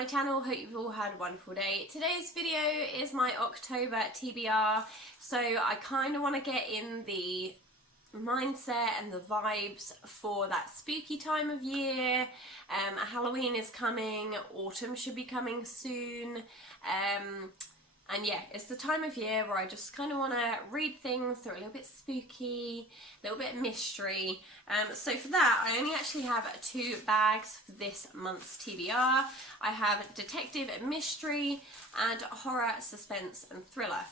my channel. Hope you've all had a wonderful day. Today's video is my October TBR, so I kind of want to get in the mindset and the vibes for that spooky time of year. Halloween is coming, autumn should be coming soon, and yeah, it's the time of year where I just kind of want to read things that are a little bit spooky, a little bit mystery. So for that, I only actually have 2 bags for this month's TBR. I have detective mystery and horror, suspense and thriller.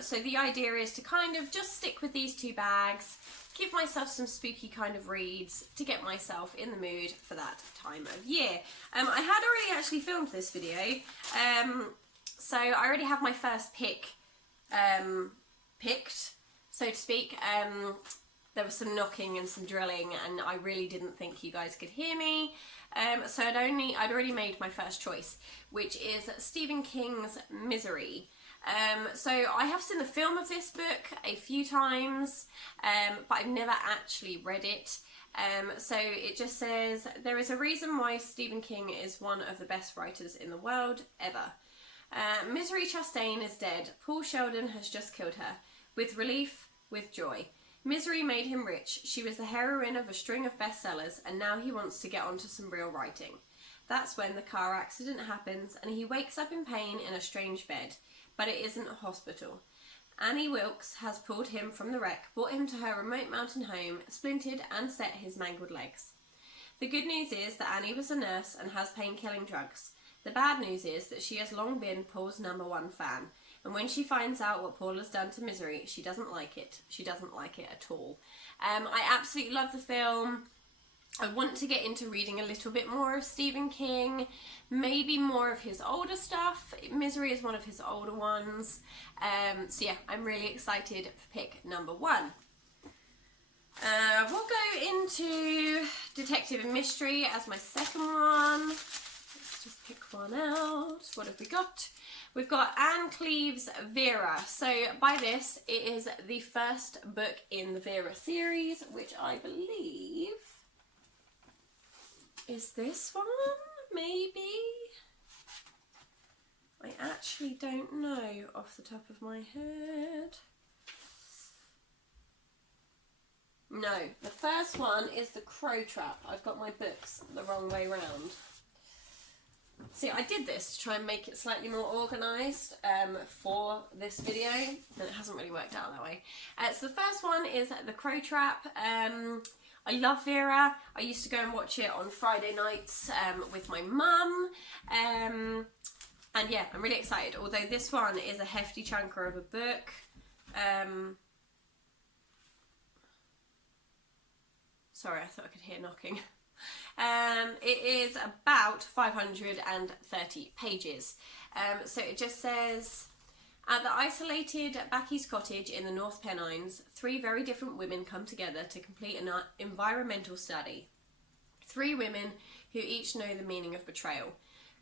So the idea is to kind of just stick with these 2 bags, give myself some spooky kind of reads to get myself in the mood for that time of year. I had already actually filmed this video, so I already have my first pick picked, so to speak. There was some knocking and some drilling and I really didn't think you guys could hear me. So I'd already made my first choice, which is Stephen King's Misery. So I have seen the film of this book a few times, but I've never actually read it. So it just says, there is a reason why Stephen King is one of the best writers in the world ever. Misery Chastain is dead. Paul Sheldon has just killed her. With relief, with joy. Misery made him rich. She was the heroine of a string of bestsellers, and now he wants to get onto some real writing. That's when the car accident happens, and he wakes up in pain in a strange bed. But it isn't a hospital. Annie Wilkes has pulled him from the wreck, brought him to her remote mountain home, splintered and set his mangled legs. The good news is that Annie was a nurse and has pain-killing drugs. The bad news is that she has long been Paul's #1 fan, and when she finds out what Paul has done to Misery, she doesn't like it. She doesn't like it at all. I absolutely love the film. I want to get into reading a little bit more of Stephen King, maybe more of his older stuff. Misery is one of his older ones. So yeah, I'm really excited for pick #1. We'll go into Detective and Mystery as my second one. Let's just pick one out. What have we got? We've got Anne Cleeve's Vera. So by this, it is the first book in the Vera series, which I believe is this one, maybe? I actually don't know off the top of my head. No, the first one is The Crow Trap. I've got my books the wrong way round. See, I did this to try and make it slightly more organised for this video, and it hasn't really worked out that way. So the first one is The Crow Trap. I love Vera. I used to go and watch it on Friday nights with my mum. And yeah, I'm really excited. Although this one is a hefty chunker of a book. Sorry, I thought I could hear knocking. It is about 530 pages. So it just says, at the isolated Backy's cottage in the North Pennines, 3 very different women come together to complete an environmental study. 3 women who each know the meaning of betrayal.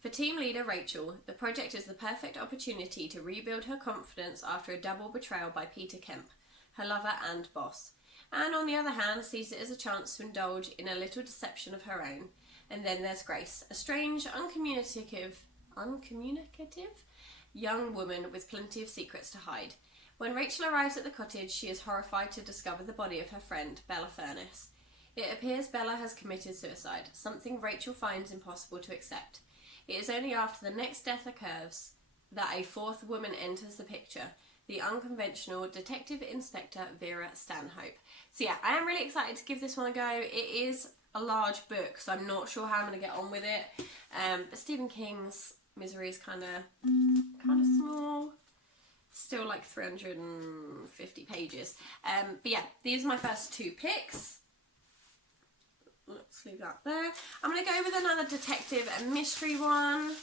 For team leader Rachel, the project is the perfect opportunity to rebuild her confidence after a double betrayal by Peter Kemp, her lover and boss. Anne, on the other hand, sees it as a chance to indulge in a little deception of her own. And then there's Grace, a strange, uncommunicative young woman with plenty of secrets to hide. When Rachel arrives at the cottage, she is horrified to discover the body of her friend, Bella Furness. It appears Bella has committed suicide, something Rachel finds impossible to accept. It is only after the next death occurs that a 4th woman enters the picture, the unconventional Detective Inspector Vera Stanhope. So yeah, I am really excited to give this one a go. It is a large book, so I'm not sure how I'm going to get on with it. But Stephen King's Misery is kind of small. Still like 350 pages. But yeah, these are my first 2 picks. Let's leave that there. I'm going to go with another detective and mystery one.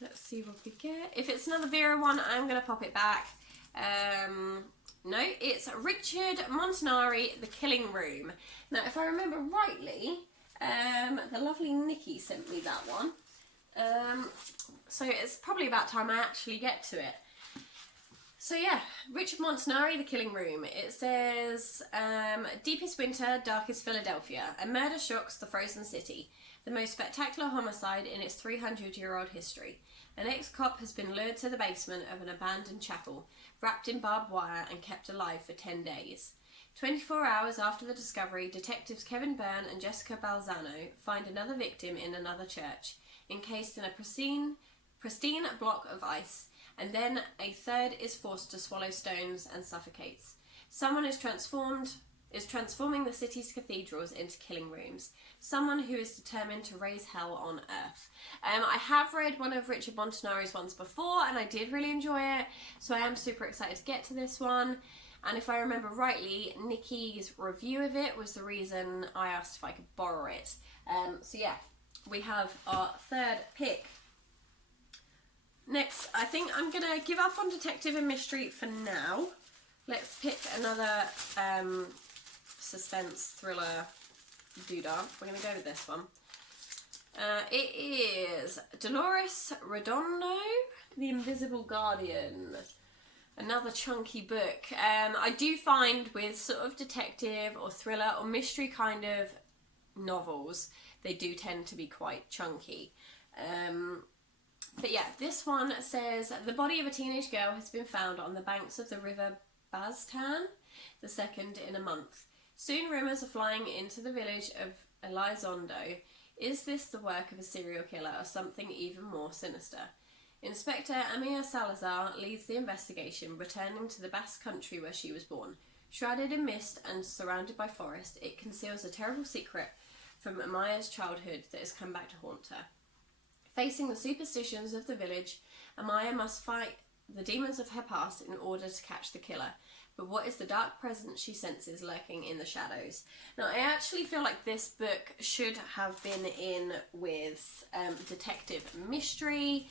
Let's see what we get. If it's another Vera one, I'm going to pop it back. No, it's Richard Montanari, The Killing Room. Now, if I remember rightly, the lovely Nikki sent me that one. So it's probably about time I actually get to it. So yeah, Richard Montanari, The Killing Room. It says, deepest winter, darkest Philadelphia. A murder shocks the frozen city. The most spectacular homicide in its 300-year-old history. An ex-cop has been lured to the basement of an abandoned chapel, wrapped in barbed wire and kept alive for 10 days. 24 hours after the discovery, detectives Kevin Byrne and Jessica Balzano find another victim in another church, encased in a pristine block of ice, and then a third is forced to swallow stones and suffocates. Someone is transforming the city's cathedrals into killing rooms. Someone who is determined to raise hell on earth. I have read one of Richard Montanari's ones before, and I did really enjoy it, so I am super excited to get to this one. And if I remember rightly, Nikki's review of it was the reason I asked if I could borrow it. So yeah, we have our third pick. Next, I think I'm going to give up on detective and mystery for now. Let's pick another suspense thriller doodah. We're going to go with this one. It is Dolores Redondo, The Invisible Guardian. Another chunky book. I do find with sort of detective or thriller or mystery kind of novels, they do tend to be quite chunky. But yeah, this one says, the body of a teenage girl has been found on the banks of the river Baztan, the second in a month. Soon rumours are flying into the village of Elizondo. Is this the work of a serial killer or something even more sinister? Inspector Amir Salazar leads the investigation, returning to the Basque country where she was born. Shrouded in mist and surrounded by forest, it conceals a terrible secret from Amaya's childhood that has come back to haunt her. Facing the superstitions of the village, Amaya must fight the demons of her past in order to catch the killer. But what is the dark presence she senses lurking in the shadows? Now, I actually feel like this book should have been in with detective mystery.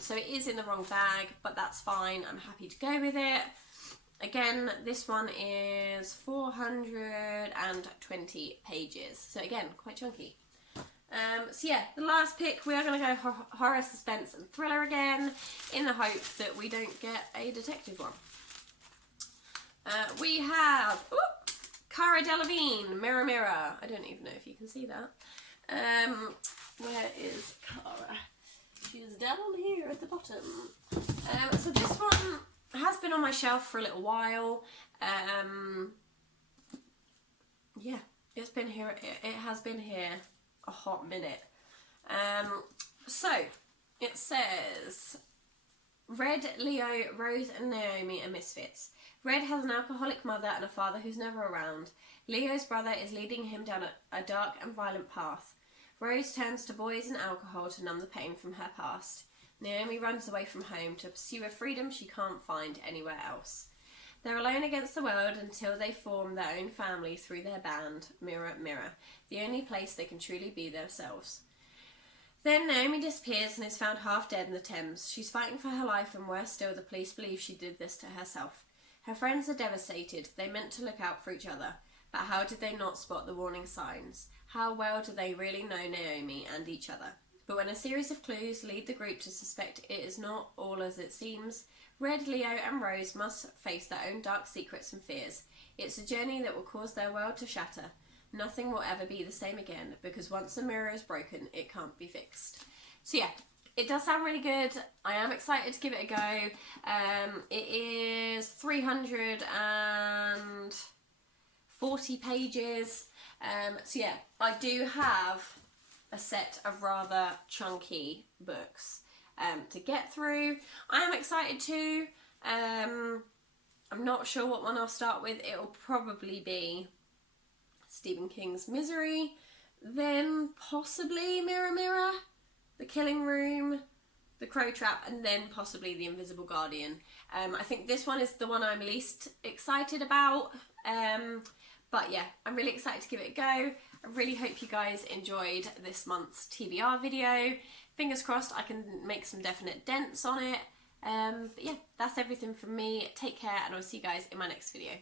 So it is in the wrong bag, but that's fine. I'm happy to go with it. Again, this one is 420 pages. So again, quite chunky. So yeah, the last pick, we are going to go horror, suspense and thriller again, in the hope that we don't get a detective one. We have Cara Delevingne, Mirror Mirror. I don't even know if you can see that. Where is Cara? She's down here at the bottom. So this one has been on my shelf for a little while. Yeah, it's been here. It has been here a hot minute. So it says, Red, Leo, Rose and Naomi are misfits. Red has an alcoholic mother and a father who's never around. Leo's brother is leading him down a dark and violent path. Rose turns to boys and alcohol to numb the pain from her past. Naomi runs away from home to pursue a freedom she can't find anywhere else. They're alone against the world until they form their own family through their band, Mirror Mirror, the only place they can truly be themselves. Then Naomi disappears and is found half dead in the Thames. She's fighting for her life, and worse still, the police believe she did this to herself. Her friends are devastated. They meant to look out for each other. But how did they not spot the warning signs? How well do they really know Naomi and each other? But when a series of clues lead the group to suspect it is not all as it seems, Red, Leo and Rose must face their own dark secrets and fears. It's a journey that will cause their world to shatter. Nothing will ever be the same again, because once a mirror is broken, it can't be fixed. So yeah, it does sound really good. I am excited to give it a go. It is 340 pages. So yeah, I do have a set of rather chunky books to get through. I am excited too. I'm not sure what one I'll start with. It'll probably be Stephen King's Misery, then possibly Mirror Mirror, The Killing Room, The Crow Trap, and then possibly The Invisible Guardian. I think this one is the one I'm least excited about. But yeah, I'm really excited to give it a go. I really hope you guys enjoyed this month's TBR video. Fingers crossed I can make some definite dents on it. But yeah, that's everything from me. Take care, and I'll see you guys in my next video.